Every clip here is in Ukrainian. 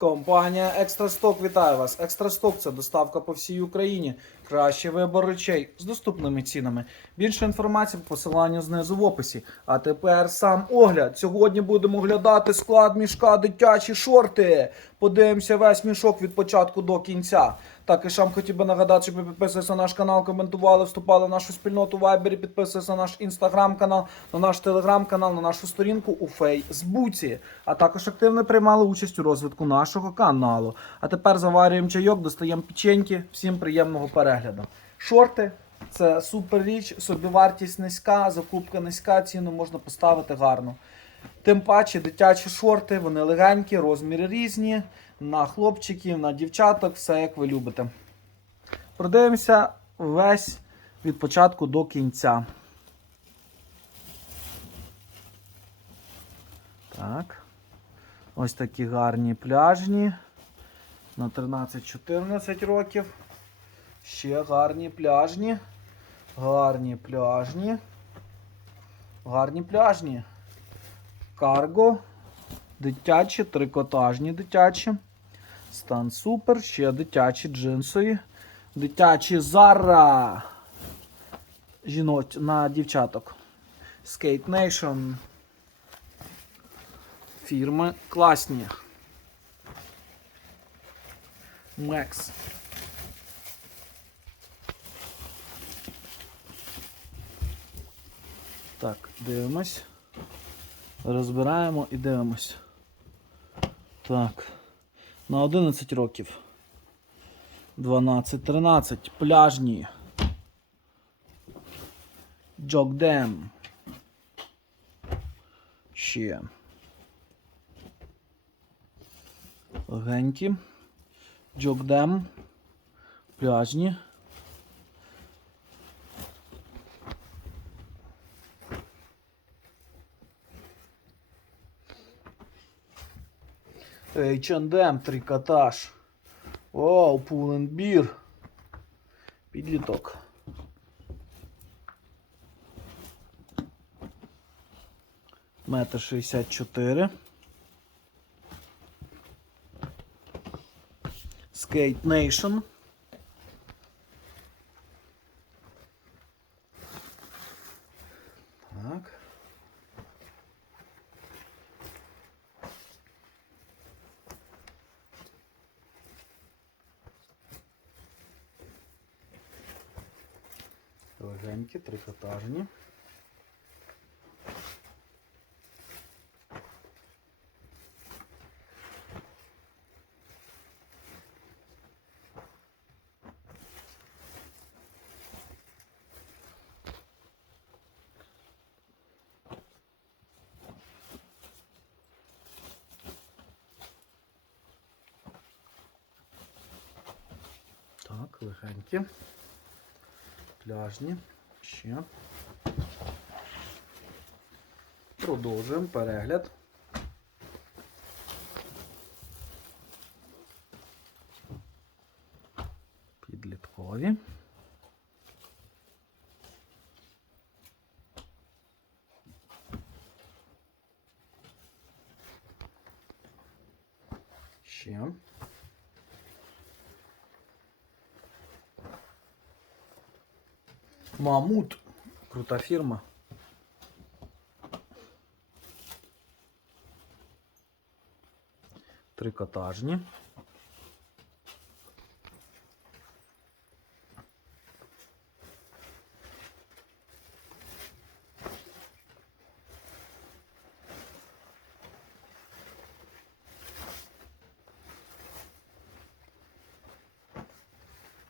Компанія Екстрасток вітає вас. Екстрасток це доставка по всій Україні. Кращий вибор речей з доступними цінами. Більше інформації по посиланню знизу в описі. А тепер сам огляд. Сьогодні будемо оглядати склад мішка дитячі шорти. Подивимося весь мішок від початку до кінця. Так, і сам хотів би нагадати, щоб ви підписувалися на наш канал, коментували, вступали в нашу спільноту в Вайбері, підписувалися на наш інстаграм-канал, на наш телеграм-канал, на нашу сторінку у Фейсбуці. А також активно приймали участь у розвитку нашого каналу. А тепер заварюємо чайок, достаємо печеньки. Всім приємного перегляду. Шорти це супер річ, собівартість низька, закупка низька, ціну можна поставити гарно. Тим паче дитячі шорти, вони легенькі, розміри різні, на хлопчиків, на дівчаток, все як ви любите. Продивимося весь від початку до кінця. Так. Ось такі гарні пляжні. На 13-14 років. Ще гарні пляжні. Гарні пляжні. Гарні пляжні. Карго. Дитячі, трикотажні дитячі. Стан супер. Ще дитячі джинсові. Дитячі Зара. Жіноч на дівчаток. Skate Nation. Фірми класні. Max. Так, дивимось. Розбираємо і дивимось. Так. На 11 років. 12, 13. Пляжні. Джокдем. Ще. Легенькі. Джокдем. Пляжні. H&M трикотаж. Вау, пуленбір. Підліток. Метр шістдесят чотири. Skate Nation. Так. Легенькі, трикотажні. Так, легенькі. Пляжні. Ще. Продовжуємо перегляд. Підліткові. Ще. Мамут. Крута фірма. Трикотажні.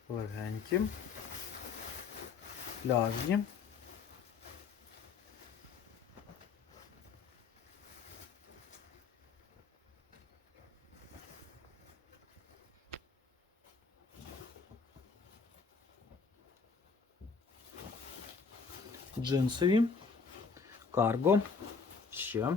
Легенькі. Пляжні. Джинсові. Карго. Ще.